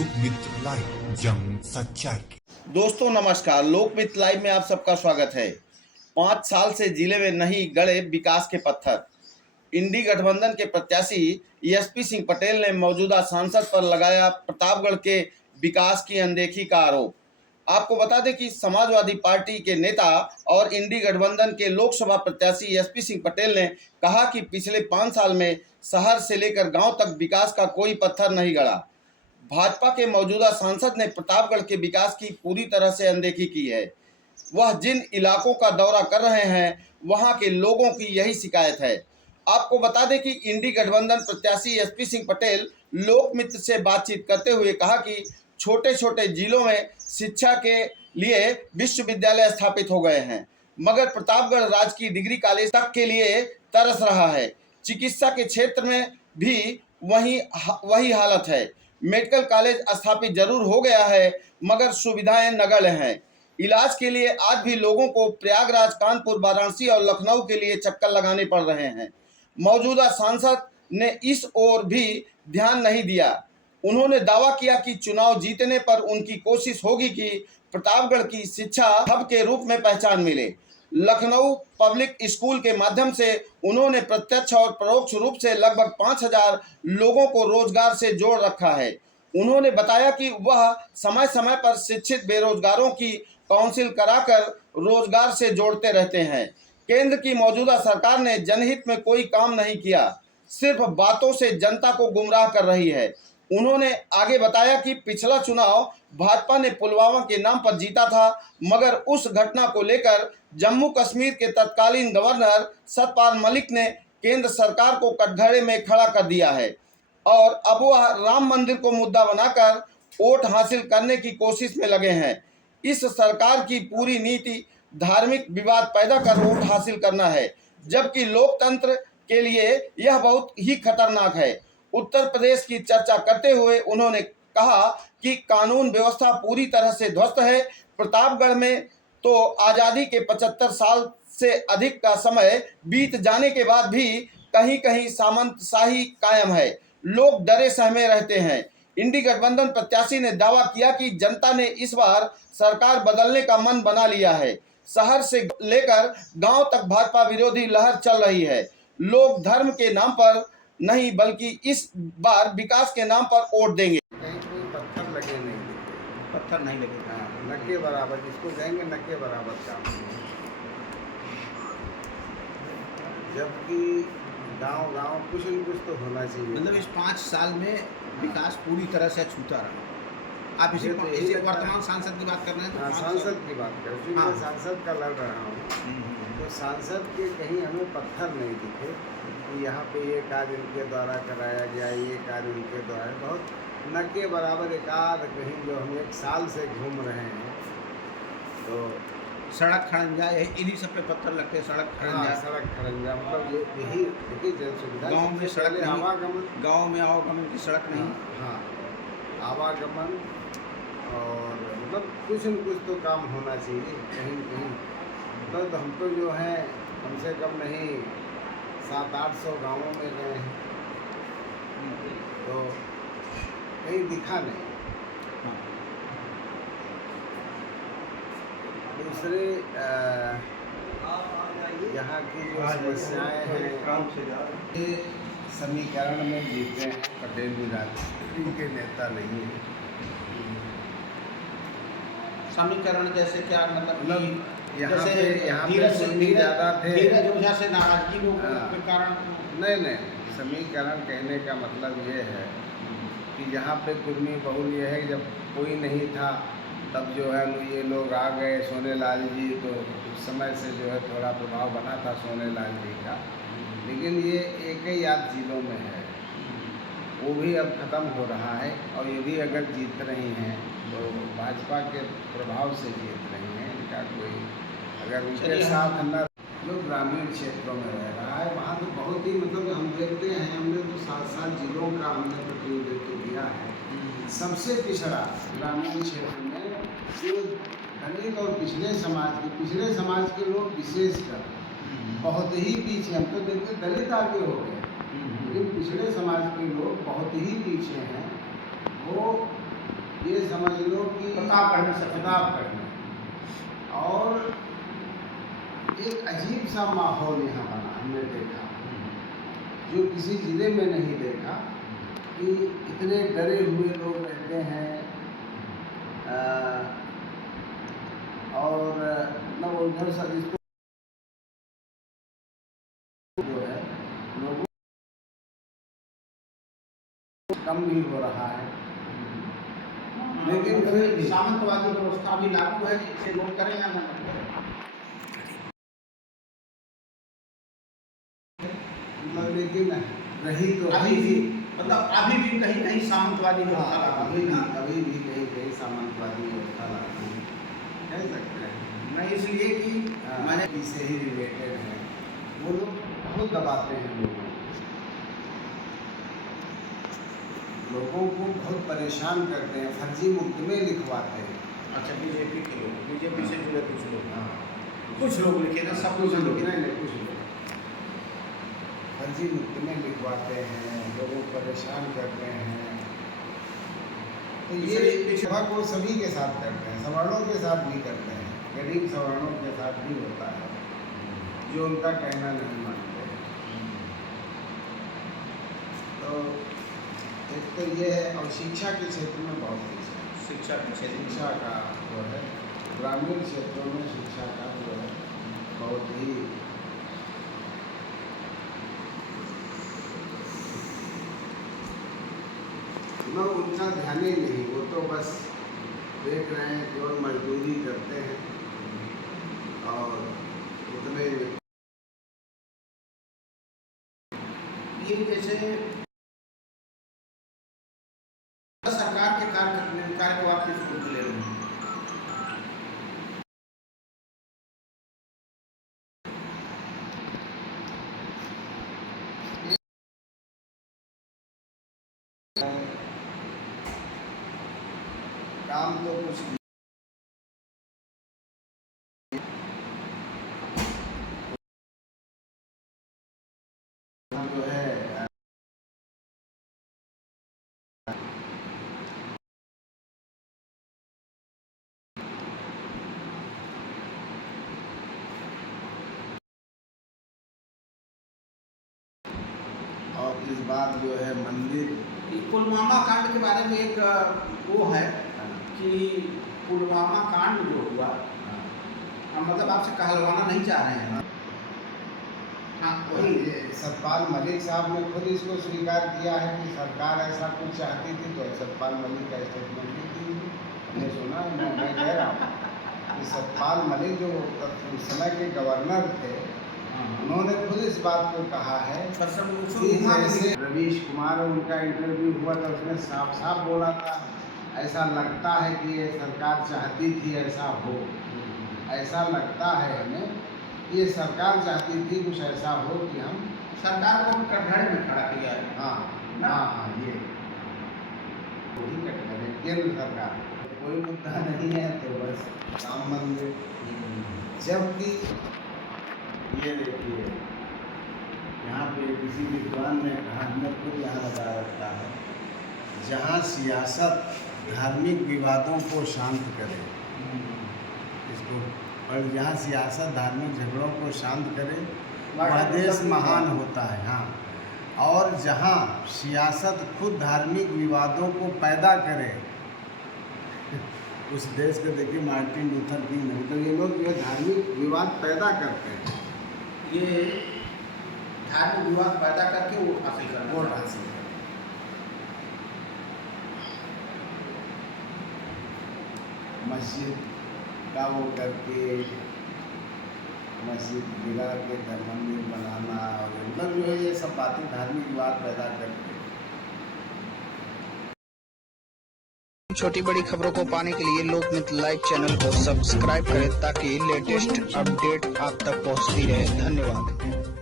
लोकमित्र live, जंग सच्चाई की। दोस्तों नमस्कार, लोकमित्र लाइव में आप सबका स्वागत है। 5 साल से जिले में नहीं गड़े विकास के पत्थर। इंडी गठबंधन के प्रत्याशी एसपी सिंह पटेल ने मौजूदा सांसद पर लगाया प्रतापगढ़ के विकास की अनदेखी का आरोप। आपको बता दें कि समाजवादी पार्टी के नेता और इंडी गठबंधन के लोकसभा प्रत्याशी एसपी सिंह पटेल ने कहा कि पिछले 5 साल में शहर से लेकर गांव तक विकास का कोई पत्थर नहीं गड़ा। भाजपा के मौजूदा सांसद ने प्रतापगढ़ के विकास की पूरी तरह से अनदेखी की है। वह जिन इलाकों का दौरा कर रहे हैं वहां के लोगों की यही शिकायत है। आपको बता दें कि इंडी गठबंधन प्रत्याशी एसपी सिंह पटेल लोकमित्र से बातचीत करते हुए कहा कि छोटे छोटे जिलों में शिक्षा के लिए विश्वविद्यालय स्थापित हो गए हैं, मगर प्रतापगढ़ राजकीय डिग्री कॉलेज तक के लिए तरस रहा है। चिकित्सा के क्षेत्र में भी वही हालत है। मेडिकल कॉलेज स्थापित जरूर हो गया है, मगर सुविधाएं नगण्य हैं। इलाज के लिए आज भी लोगों को प्रयागराज, कानपुर, वाराणसी और लखनऊ के लिए चक्कर लगाने पड़ रहे हैं। मौजूदा सांसद ने इस ओर भी ध्यान नहीं दिया। उन्होंने दावा किया कि चुनाव जीतने पर उनकी कोशिश होगी कि प्रतापगढ़ की शिक्षा हब के रूप में पहचान मिले। लखनऊ पब्लिक स्कूल के माध्यम से उन्होंने प्रत्यक्ष और परोक्ष रूप से लगभग 5000 लोगों को रोजगार से जोड़ रखा है। उन्होंने बताया कि वह समय समय पर शिक्षित बेरोजगारों की काउंसिल कराकर रोजगार से जोड़ते रहते हैं। केंद्र की मौजूदा सरकार ने जनहित में कोई काम नहीं किया, सिर्फ बातों से जनता को गुमराह कर रही है। उन्होंने आगे बताया कि पिछला चुनाव भाजपा ने पुलवामा के नाम पर जीता था, मगर उस घटना को लेकर जम्मू कश्मीर के तत्कालीन गवर्नर सतपाल मलिक ने केंद्र सरकार को कटघरे में खड़ा कर दिया है और अब वह राम मंदिर को मुद्दा बनाकर वोट हासिल करने की कोशिश में लगे हैं। इस सरकार की पूरी नीति धार्मिक विवाद पैदा कर वोट हासिल करना है, जबकि लोकतंत्र के लिए यह बहुत ही खतरनाक है। उत्तर प्रदेश की चर्चा करते हुए उन्होंने कहा कि कानून व्यवस्था पूरी तरह से ध्वस्त है। प्रतापगढ़ में तो आज़ादी के 75 साल से अधिक का समय बीत जाने के बाद भी कहीं कहीं सामंतशाही कायम है। लोग डरे सहमे रहते हैं। इंडी गठबंधन प्रत्याशी ने दावा किया कि जनता ने इस बार सरकार बदलने का मन बना लिया है। शहर से लेकर गांव तक भाजपा विरोधी लहर चल रही है। लोग धर्म के नाम पर नहीं बल्कि इस बार विकास के नाम पर वोट देंगे। कहीं कोई पत्थर लगे नहीं दिखे, पत्थर नहीं लगे। हाँ, नक्के बराबर जिसको जाएंगे नक्के बराबर काम। जबकि गांव कुछ न कुछ तो होना चाहिए। मतलब इस 5 साल में विकास पूरी तरह से छूता रहा। आप इसी वर्तमान सांसद की बात कर रहे हैं? हाँ, सांसद की बात कर रहे हैं। हाँ। मैं सांसद का लड़ रहा हूँ, तो सांसद के कहीं हमें पत्थर नहीं दिखे कि यहाँ पे ये कार्य इनके द्वारा कराया गया, ये कार्य उनके द्वारा। बहुत नक्के बराबर एकाध कहीं जो हम 1 साल से घूम रहे हैं। तो सड़क खड़ंजा, इन्हीं सब पे पत्थर लगते हैं। सड़क खड़ंजा, सड़क खड़ंजा मतलब यही देखिए जन सुविधा। गाँव में सड़क नहीं, आवागमन, गाँव में आवागमन की सड़क नहीं। हाँ, आवागमन और मतलब कुछ न कुछ तो काम होना चाहिए कहीं न कहीं। मतलब हम तो जो है कम से कम नहीं 700-800 गाँवों में गए हैं, तो कहीं दिखा नहीं। दूसरे यहाँ की जो समस्याएं हैं, ये समीकरण में जीते हैं पटेल विराज के नेता नहीं है। समीकरण जैसे क्या मतलब? यहाँ पे ज़्यादा थे, धीरज ओझा से नाराजगी के कारण नहीं, समीकरण कहने का मतलब ये है कि यहाँ पे कुर्मी बहुल ये है कि जब कोई नहीं था तब जो है ये लोग आ गए। सोनेलाल जी तो उस समय से जो है थोड़ा प्रभाव बना था सोनेलाल जी का, लेकिन ये एक ही आध जिलों में है, वो भी अब ख़त्म हो रहा है। और ये भी अगर जीत रही हैं तो भाजपा के प्रभाव से जीत रही हैं। इनका कोई अगर उनके साथ न जो ग्रामीण क्षेत्रों में रह रहा है वहाँ तो बहुत ही मतलब हम देखते हैं, हमने तो 7 जिलों का हमने प्रतिनिधित्व किया है। सबसे पिछड़ा ग्रामीण क्षेत्र में जो दलित और पिछड़े समाज के लोग विशेषकर बहुत ही पीछे। हम तो देखते दलित आगे हो गए, लेकिन पिछड़े समाज के लोग बहुत ही पीछे हैं। वो ये समझ लो कि प्रतापगढ़ में प्रतापगढ़ में, और एक अजीब सा माहौल यहाँ बना, हमने देखा जो किसी ज़िले में नहीं देखा, कि इतने डरे हुए लोग रहते हैं, और मतलब उधर सब इसको जो है लोगों कम भी हो रहा है, लेकिन फिर सामंतवादी व्यवस्था भी लागू है, इसे लोग करें या ना करें। मतलब लेकिन रही तो अभी भी मतलब अभी भी कहीं कहीं सामंतवादी व्यवस्था अभी भी कहीं कहीं सामंतवादी व्यवस्था लागू है, कह सकते हैं। नहीं, इसलिए कि मैंने इससे ही रिलेटेड है, वो लोग बहुत दबाते हैं लोगों को बहुत परेशान करते हैं, फर्जी मुकदमे लिखवाते हैं। अच्छा, बीजेपी के लोग, बीजेपी से जुड़े कुछ लोग, हाँ, कुछ लोग लिखे ना, सब कुछ कुछ लोग लिखे। नहीं, कुछ लोग फर्जी मुकदमे लिखवाते हैं, लोगों को परेशान करते हैं। तो ये सबक वो सभी के साथ करते हैं, सवर्णों के साथ भी करते हैं, गरीब सवर्णों के साथ भी होता है जो उनका कहना नहीं मानते। तो एक तो ये है, और शिक्षा के क्षेत्र में बहुत कुछ है। शिक्षा के क्षेत्र में शिक्षा का जो है ग्रामीण क्षेत्रों में शिक्षा का जो है बहुत ही न उनका ध्यान ही नहीं, वो तो बस देख रहे हैं केवल मजदूरी करते हैं और उतने ये जैसे सरकार के कार्यकलाप के स्कूल ले रहे हैं। काम तो कुछ जो है और इस बार जो है मंदिर, पुलवामा कांड के बारे में एक वो है कि पुलवामा कांड जो हुआ, हम मतलब आपसे कहलवाना नहीं चाह रहे हैं। हाँ, वही सतपाल मलिक साहब ने खुद इसको स्वीकार किया है कि सरकार ऐसा कुछ चाहती थी, तो सतपाल मलिक का स्टेटमेंट भी थी, हमने सुना। मैं कह रहा हूँ कि सतपाल मलिक जो उस समय के गवर्नर थे, उन्होंने खुद इस बात को कहा है कि जैसे रवीश कुमार उनका इंटरव्यू हुआ तो उसने साफ साफ बोला था, ऐसा लगता है कि ये सरकार चाहती थी ऐसा हो, ऐसा लगता है हमें ये सरकार चाहती थी कुछ ऐसा हो कि हम सरकार को कटघरे में खड़ा किया है। हाँ हाँ, ये वही कटघरे, केंद्र सरकार कोई मुद्दा नहीं है तो बस राम मंदिर। जबकि ये देखिए यहाँ पे किसी विद्वान ने कहा, हमने खुद यहाँ लगा रखा है, जहाँ सियासत धार्मिक विवादों को शांत करे, इसको, और जहाँ सियासत धार्मिक झगड़ों को शांत करे वह देश महान होता है। हाँ, और जहाँ सियासत खुद धार्मिक विवादों को पैदा करे उस देश को देखिए मार्टिन लूथर किंग, मतलब ये लोग जो धार्मिक विवाद पैदा करते हैं, ये धार्मिक विवाद पैदा करके वोट हासिल करना, वोट हासिल करते हैं। मस्जिद का वो करके मस्जिद गिरा के मंदिर बनाना, और मतलब जो है ये सब बातें धार्मिक विवाद पैदा करके। छोटी बड़ी खबरों को पाने के लिए लोकमित्र लाइव चैनल को सब्सक्राइब करें ताकि लेटेस्ट अपडेट आप तक पहुंचती रहे। धन्यवाद।